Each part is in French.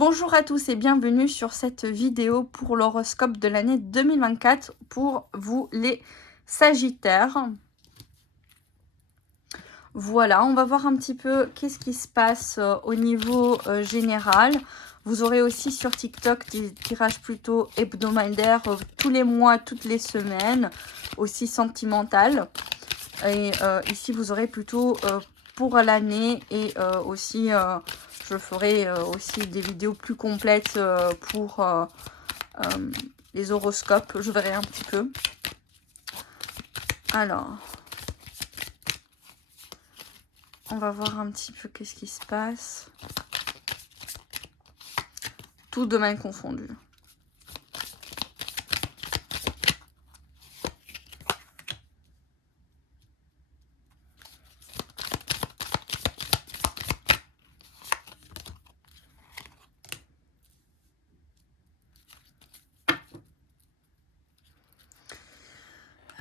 Bonjour à tous et bienvenue sur cette vidéo pour l'horoscope de l'année 2024 pour vous les Sagittaires. Voilà, on va voir un petit peu qu'est-ce qui se passe au niveau général. Vous aurez aussi sur TikTok des tirages plutôt hebdomadaires tous les mois, toutes les semaines, aussi sentimentales. Et ici, vous aurez plutôt pour l'année et aussi... je ferai aussi des vidéos plus complètes pour les horoscopes. Je verrai un petit peu. Alors, on va voir un petit peu qu'est-ce qui se passe. Tout domaine confondu.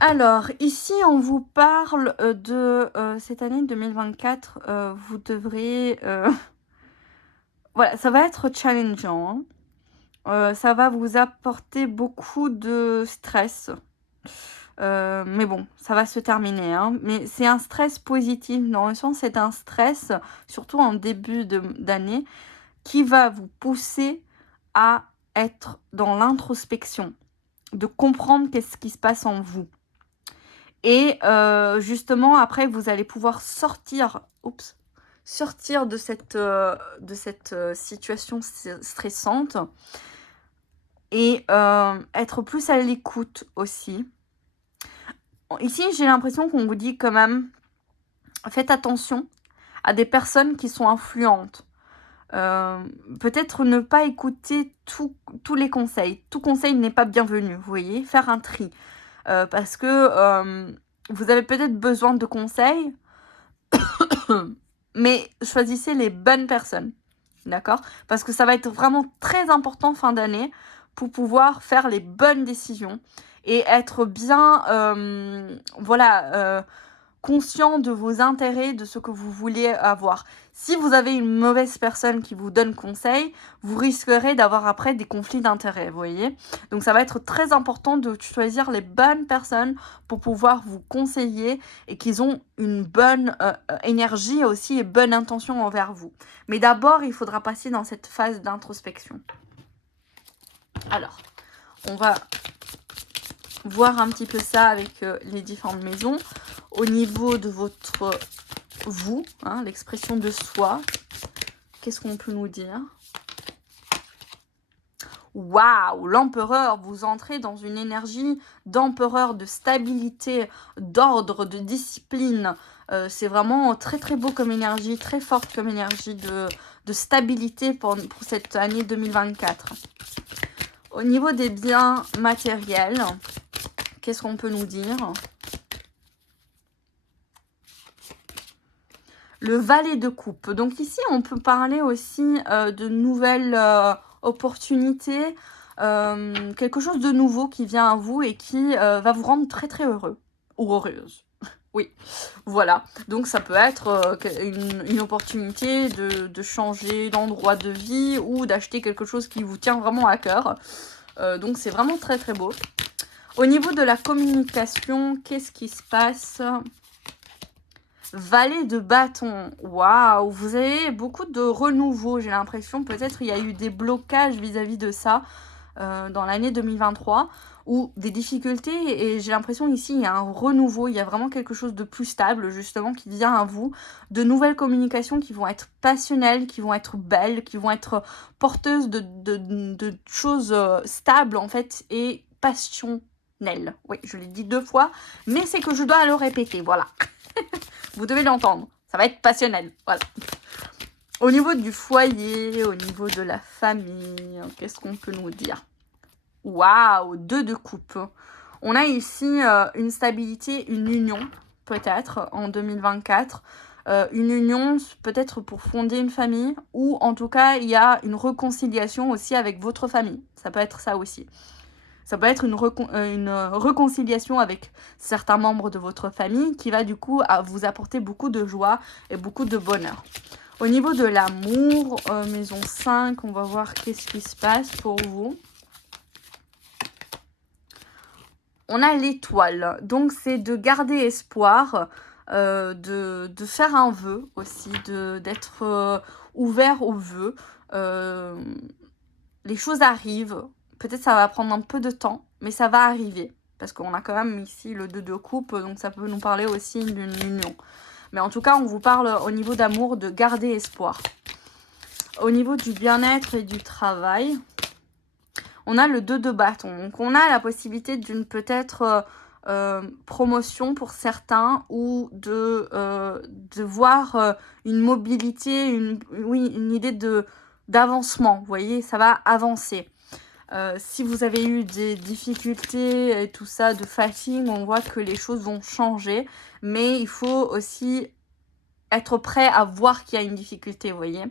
Alors, ici, on vous parle de cette année 2024. Vous devrez... voilà, ça va être challengeant. Ça va vous apporter beaucoup de stress. Mais bon, ça va se terminer. Hein. Mais c'est un stress positif. Dans le sens, c'est un stress, surtout en début d'année, qui va vous pousser à être dans l'introspection, de comprendre qu'est-ce qui se passe en vous. Et justement, après, vous allez pouvoir sortir de cette situation stressante et être plus à l'écoute aussi. Ici, j'ai l'impression qu'on vous dit quand même, faites attention à des personnes qui sont influentes. Peut-être ne pas écouter tous les conseils. Tout conseil n'est pas bienvenu, vous voyez. Faire un tri. Parce que vous avez peut-être besoin de conseils, mais choisissez les bonnes personnes, d'accord? Parce que ça va être vraiment très important fin d'année pour pouvoir faire les bonnes décisions et être bien, conscient de vos intérêts, de ce que vous voulez avoir. Si vous avez une mauvaise personne qui vous donne conseil, vous risquerez d'avoir après des conflits d'intérêts, vous voyez. Donc ça va être très important de choisir les bonnes personnes pour pouvoir vous conseiller et qu'ils ont une bonne énergie aussi et bonne intention envers vous. Mais d'abord, il faudra passer dans cette phase d'introspection. Alors, on va voir un petit peu ça avec les différentes maisons. Au niveau de votre vous, hein, l'expression de soi, qu'est-ce qu'on peut nous dire? Waouh, l'empereur, vous entrez dans une énergie d'empereur, de stabilité, d'ordre, de discipline. C'est vraiment très très beau comme énergie, très forte comme énergie de stabilité pour cette année 2024. Au niveau des biens matériels, qu'est-ce qu'on peut nous dire? Le valet de coupe. Donc ici, on peut parler aussi de nouvelles opportunités, quelque chose de nouveau qui vient à vous et qui va vous rendre très très heureux ou heureuse. Oui, voilà. Donc ça peut être une opportunité de changer d'endroit de vie ou d'acheter quelque chose qui vous tient vraiment à cœur. Donc c'est vraiment très très beau. Au niveau de la communication, qu'est-ce qui se passe? Valet de bâton, waouh, vous avez beaucoup de renouveau, j'ai l'impression. Peut-être il y a eu des blocages vis-à-vis de ça dans l'année 2023 ou des difficultés. Et j'ai l'impression ici, il y a un renouveau, il y a vraiment quelque chose de plus stable justement qui vient à vous. De nouvelles communications qui vont être passionnelles, qui vont être belles, qui vont être porteuses de choses stables en fait et passionnelles. Oui, je l'ai dit 2 fois, mais c'est que je dois le répéter, voilà. Vous devez l'entendre. Ça va être passionnel. Voilà. Au niveau du foyer, au niveau de la famille, qu'est-ce qu'on peut nous dire? Waouh, 2 de coupe. On a ici une stabilité, une union, peut-être, en 2024. Une union, peut-être pour fonder une famille. Ou en tout cas, il y a une réconciliation aussi avec votre famille. Ça peut être ça aussi. Ça peut être une réconciliation avec certains membres de votre famille qui va du coup vous apporter beaucoup de joie et beaucoup de bonheur. Au niveau de l'amour, maison 5, on va voir qu'est-ce qui se passe pour vous. On a l'étoile, donc c'est de garder espoir, de faire un vœu aussi, d'être ouvert aux vœux. Les choses arrivent, peut-être ça va prendre un peu de temps, mais ça va arriver. Parce qu'on a quand même ici le 2 de coupe, donc ça peut nous parler aussi d'une union. Mais en tout cas, on vous parle au niveau d'amour, de garder espoir. Au niveau du bien-être et du travail, on a le 2 de bâton. Donc, on a la possibilité d'une peut-être promotion pour certains ou de voir une mobilité, une idée d'avancement. Vous voyez, ça va avancer. Si vous avez eu des difficultés et tout ça, de fatigue, on voit que les choses vont changer. Mais il faut aussi être prêt à voir qu'il y a une difficulté, vous voyez.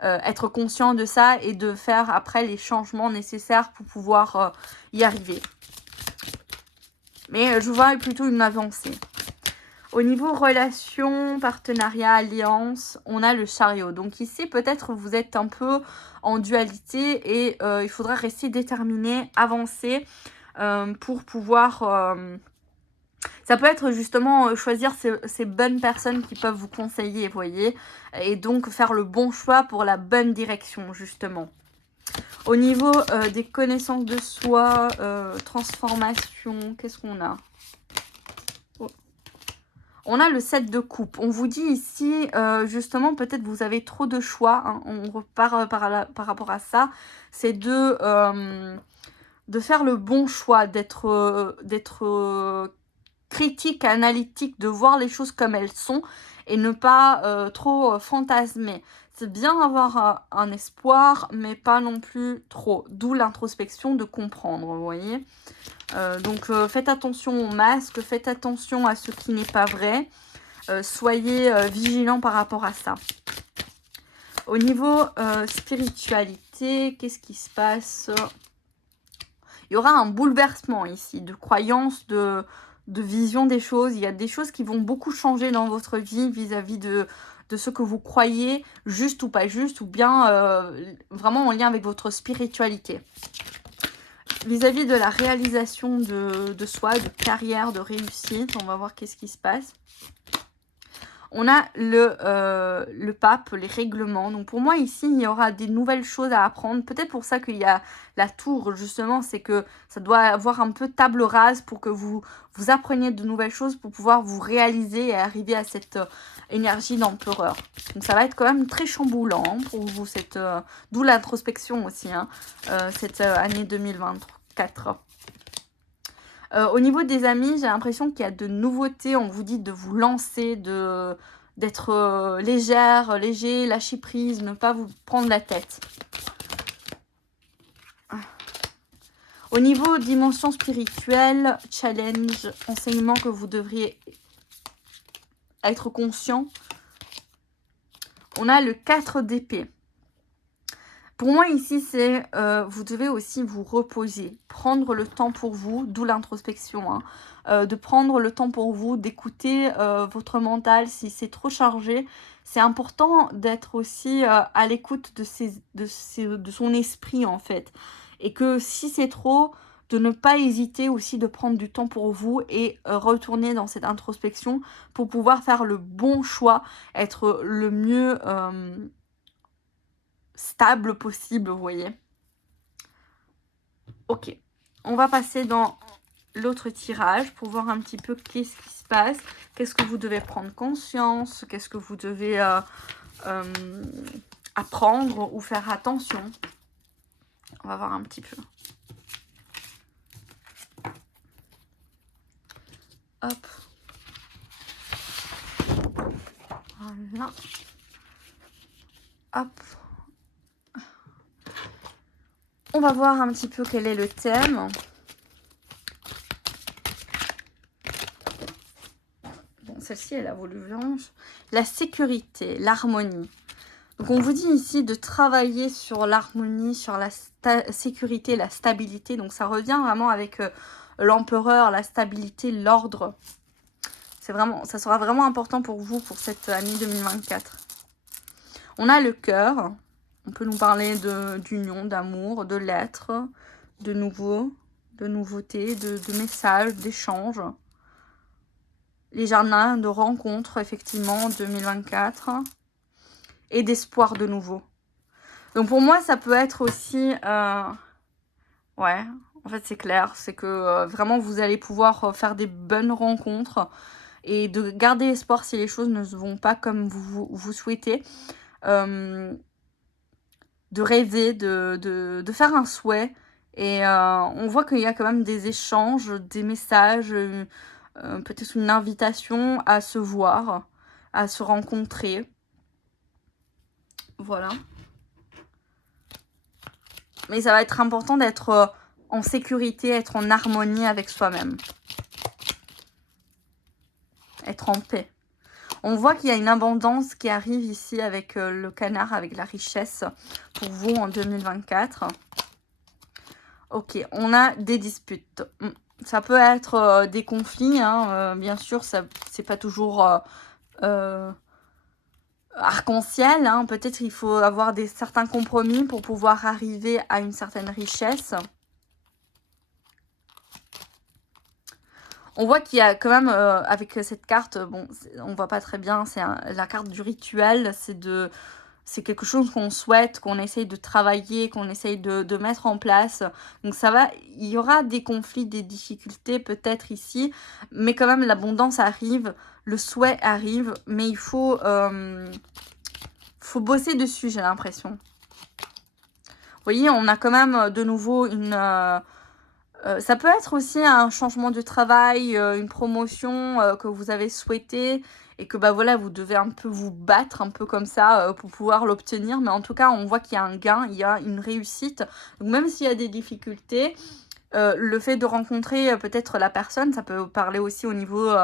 Être conscient de ça et de faire après les changements nécessaires pour pouvoir y arriver. Mais je vois plutôt une avancée. Au niveau relation, partenariat, alliance, on a le chariot. Donc ici, peut-être vous êtes un peu en dualité et il faudra rester déterminé, avancer pour pouvoir... ça peut être justement choisir ces bonnes personnes qui peuvent vous conseiller, vous voyez. Et donc faire le bon choix pour la bonne direction, justement. Au niveau des connaissances de soi, transformation, qu'est-ce qu'on a? On a le 7 de coupe. On vous dit ici, justement, peut-être vous avez trop de choix. Hein. On repart par rapport à ça. C'est de faire le bon choix, d'être critique, analytique, de voir les choses comme elles sont et ne pas trop fantasmer. C'est bien avoir un espoir, mais pas non plus trop. D'où l'introspection, de comprendre, vous voyez. Donc faites attention aux masques, faites attention à ce qui n'est pas vrai. Soyez vigilants par rapport à ça. Au niveau spiritualité, qu'est-ce qui se passe? Il y aura un bouleversement ici, de croyance, de vision des choses. Il y a des choses qui vont beaucoup changer dans votre vie vis-à-vis de ce que vous croyez, juste ou pas juste, ou bien vraiment en lien avec votre spiritualité. Vis-à-vis de la réalisation de soi, de carrière, de réussite, on va voir qu'est-ce qui se passe. On a le pape, les règlements. Donc pour moi ici, il y aura des nouvelles choses à apprendre. Peut-être pour ça qu'il y a la tour, justement, c'est que ça doit avoir un peu table rase pour que vous appreniez de nouvelles choses pour pouvoir vous réaliser et arriver à cette énergie d'empereur. Donc ça va être quand même très chamboulant hein, pour vous, d'où l'introspection aussi, hein, cette année 2024. Au niveau des amis, j'ai l'impression qu'il y a de nouveautés. On vous dit de vous lancer, d'être légère, léger, lâcher prise, ne pas vous prendre la tête. Au niveau dimension spirituelle, challenge, enseignement que vous devriez être conscient. On a le 4 d'épée. Pour moi ici, c'est vous devez aussi vous reposer, prendre le temps pour vous, d'où l'introspection, hein, de prendre le temps pour vous, d'écouter votre mental si c'est trop chargé. C'est important d'être aussi à l'écoute de son esprit en fait. Et que si c'est trop, de ne pas hésiter aussi de prendre du temps pour vous et retourner dans cette introspection pour pouvoir faire le bon choix, être le mieux... stable possible, vous voyez. Ok, on va passer dans l'autre tirage pour voir un petit peu qu'est-ce qui se passe, qu'est-ce que vous devez prendre conscience, qu'est-ce que vous devez apprendre ou faire attention. On va voir un petit peu. Hop. Voilà. Hop. On va voir un petit peu quel est le thème. Bon, celle-ci, elle a voulu blanche. La sécurité, l'harmonie. Donc, on vous dit ici de travailler sur l'harmonie, sur la sécurité, la stabilité. Donc, ça revient vraiment avec l'empereur, la stabilité, l'ordre. Ça sera vraiment important pour vous pour cette année 2024. On a le cœur. On peut nous parler d'union, d'amour, de lettres, de nouveau, de nouveautés, de messages, d'échanges. Les jardins de rencontres, effectivement, 2024. Et d'espoir de nouveau. Donc pour moi, ça peut être aussi... ouais, en fait, c'est clair. C'est que vraiment, vous allez pouvoir faire des bonnes rencontres et de garder espoir si les choses ne vont pas comme vous souhaitez. De rêver, de faire un souhait. Et on voit qu'il y a quand même des échanges, des messages, peut-être une invitation à se voir, à se rencontrer. Voilà. Mais ça va être important d'être en sécurité, être en harmonie avec soi-même. Être en paix. On voit qu'il y a une abondance qui arrive ici avec le canard, avec la richesse pour vous en 2024. Ok, on a des disputes. Ça peut être des conflits, hein, bien sûr, c'est pas toujours arc-en-ciel. Hein. Peut-être il faut avoir certains compromis pour pouvoir arriver à une certaine richesse. On voit qu'il y a quand même, avec cette carte, bon, on voit pas très bien, c'est la carte du rituel, c'est quelque chose qu'on souhaite, qu'on essaye de travailler, qu'on essaye de mettre en place. Donc ça va, il y aura des conflits, des difficultés peut-être ici, mais quand même l'abondance arrive, le souhait arrive, mais il faut bosser dessus, j'ai l'impression. Vous voyez, on a quand même de nouveau une... ça peut être aussi un changement de travail, une promotion que vous avez souhaité et que bah voilà, vous devez un peu vous battre un peu comme ça pour pouvoir l'obtenir. Mais en tout cas, on voit qu'il y a un gain, il y a une réussite. Donc même s'il y a des difficultés, le fait de rencontrer peut-être la personne, ça peut parler aussi au niveau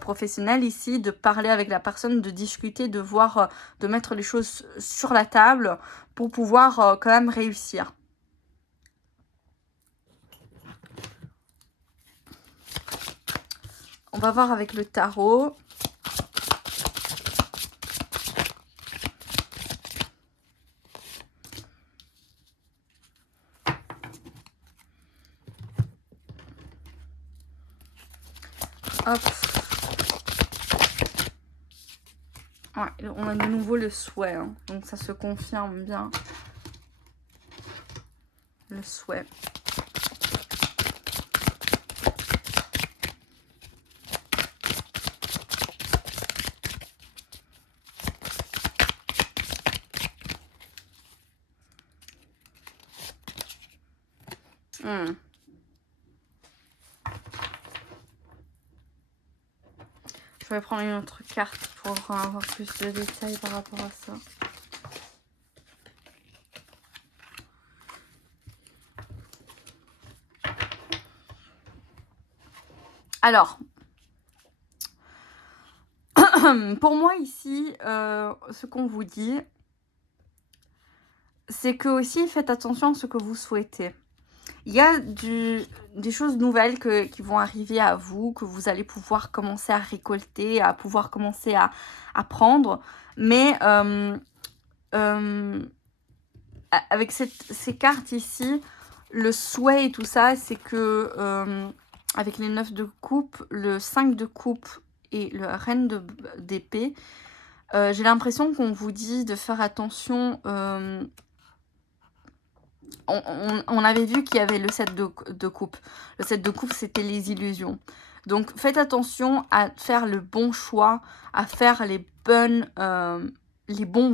professionnel ici, de parler avec la personne, de discuter, de voir, de mettre les choses sur la table pour pouvoir quand même réussir. On va voir avec le tarot. Hop. Ouais, on a de nouveau le souhait. Hein. Donc ça se confirme bien. Le souhait. Je vais prendre une autre carte pour avoir plus de détails par rapport à ça. Alors, pour moi ici, ce qu'on vous dit, c'est que aussi faites attention à ce que vous souhaitez. Il y a des choses nouvelles qui vont arriver à vous, que vous allez pouvoir commencer à récolter, à pouvoir commencer à prendre. Mais avec ces cartes ici, le souhait et tout ça, c'est que avec les 9 de coupe, le 5 de coupe et le reine d'épée, j'ai l'impression qu'on vous dit de faire attention... On avait vu qu'il y avait le 7 de coupe. Le 7 de coupe, c'était les illusions. Donc, faites attention à faire le bon choix, à faire les bons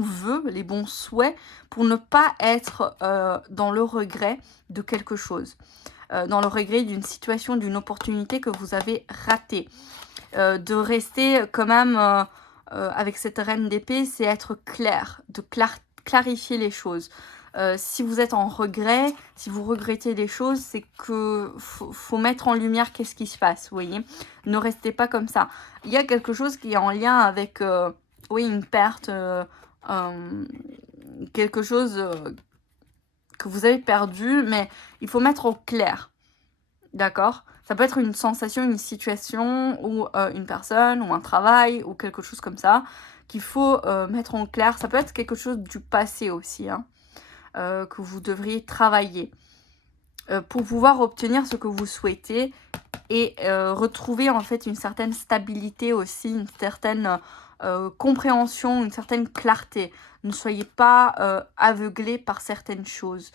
vœux, les bons souhaits, pour ne pas être dans le regret de quelque chose. Dans le regret d'une situation, d'une opportunité que vous avez ratée. De rester quand même avec cette reine d'épée, c'est être clair, de clarifier les choses. Si vous êtes en regret, si vous regrettez des choses, c'est que faut mettre en lumière qu'est-ce qui se passe, vous voyez. Ne restez pas comme ça. Il y a quelque chose qui est en lien avec, oui, une perte, quelque chose que vous avez perdu, mais il faut mettre au clair, d'accord ? Ça peut être une sensation, une situation, ou une personne, ou un travail, ou quelque chose comme ça, qu'il faut mettre en clair. Ça peut être quelque chose du passé aussi, hein, que vous devriez travailler pour pouvoir obtenir ce que vous souhaitez et retrouver en fait une certaine stabilité aussi, une certaine compréhension, une certaine clarté. Ne soyez pas aveuglés par certaines choses.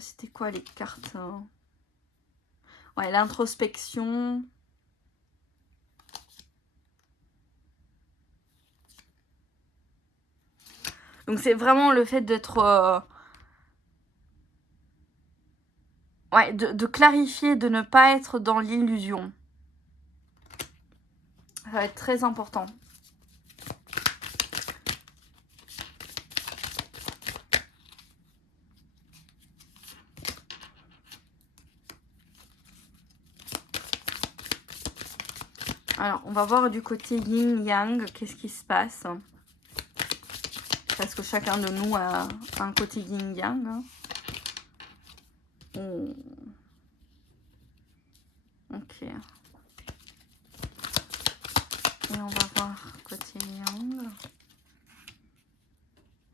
C'était quoi les cartes Ouais, l'introspection. Donc c'est vraiment le fait d'être... ouais, de clarifier, de ne pas être dans l'illusion. Ça va être très important. Alors, on va voir du côté yin-yang, qu'est-ce qui se passe. Parce que chacun de nous a un côté yin-yang. Hein. Oh. Ok. Et on va voir côté yang.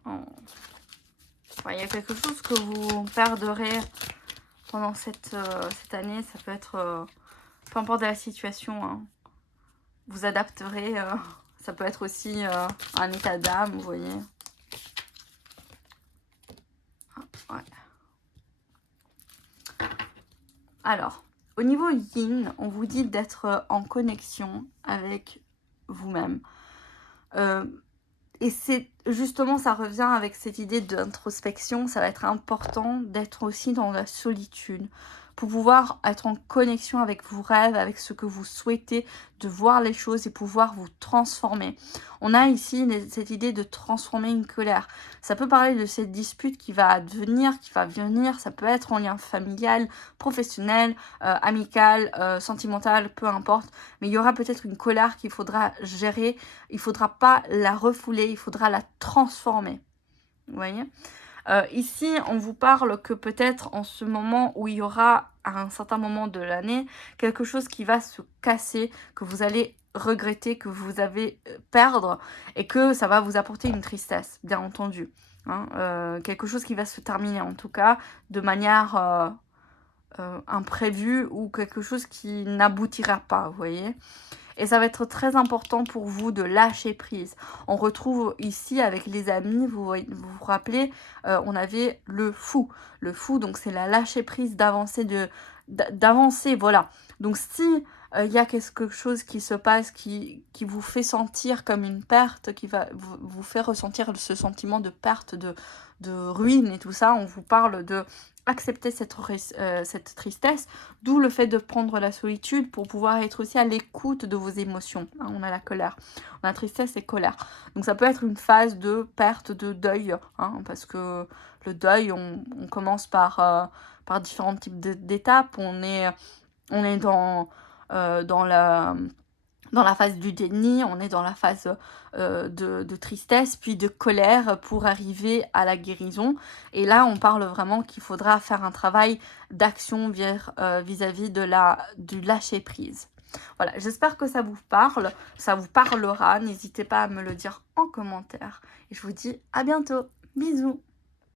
Oh. Ouais, il y a quelque chose que vous perdrez pendant cette année. Ça peut être... peu importe la situation, hein. Vous adapterez. Ça peut être aussi un état d'âme, vous voyez. Ouais. Alors, au niveau yin, on vous dit d'être en connexion avec vous-même. Et c'est justement, ça revient avec cette idée d'introspection. Ça va être important d'être aussi dans la solitude pour pouvoir être en connexion avec vos rêves, avec ce que vous souhaitez, de voir les choses et pouvoir vous transformer. On a ici cette idée de transformer une colère. Ça peut parler de cette dispute qui va advenir, qui va venir. Ça peut être en lien familial, professionnel, amical, sentimental, peu importe. Mais il y aura peut-être une colère qu'il faudra gérer. Il ne faudra pas la refouler, il faudra la transformer. Vous voyez ? Ici, on vous parle que peut-être en ce moment où il y aura, à un certain moment de l'année, quelque chose qui va se casser, que vous allez regretter, que vous allez perdre, et que ça va vous apporter une tristesse, bien entendu. Hein, quelque chose qui va se terminer, en tout cas, de manière imprévue, ou quelque chose qui n'aboutira pas, vous voyez. Et ça va être très important pour vous de lâcher prise. On retrouve ici avec les amis, vous vous rappelez, on avait le fou. Le fou, donc c'est la lâcher prise d'avancer, d'avancer, voilà. Donc si il y a quelque chose qui se passe, qui vous fait sentir comme une perte, qui va vous faire ressentir ce sentiment de perte, de ruine et tout ça, on vous parle de accepter cette tristesse, d'où le fait de prendre la solitude pour pouvoir être aussi à l'écoute de vos émotions. Hein, on a la colère, on a tristesse et colère. Donc ça peut être une phase de perte, de deuil, hein, parce que le deuil, on commence par différents types d'étapes. On est dans la phase du déni, on est dans la phase de tristesse, puis de colère pour arriver à la guérison. Et là, on parle vraiment qu'il faudra faire un travail d'action vis-à-vis du lâcher-prise. Voilà, j'espère que ça vous parle, ça vous parlera. N'hésitez pas à me le dire en commentaire. Et je vous dis à bientôt. Bisous.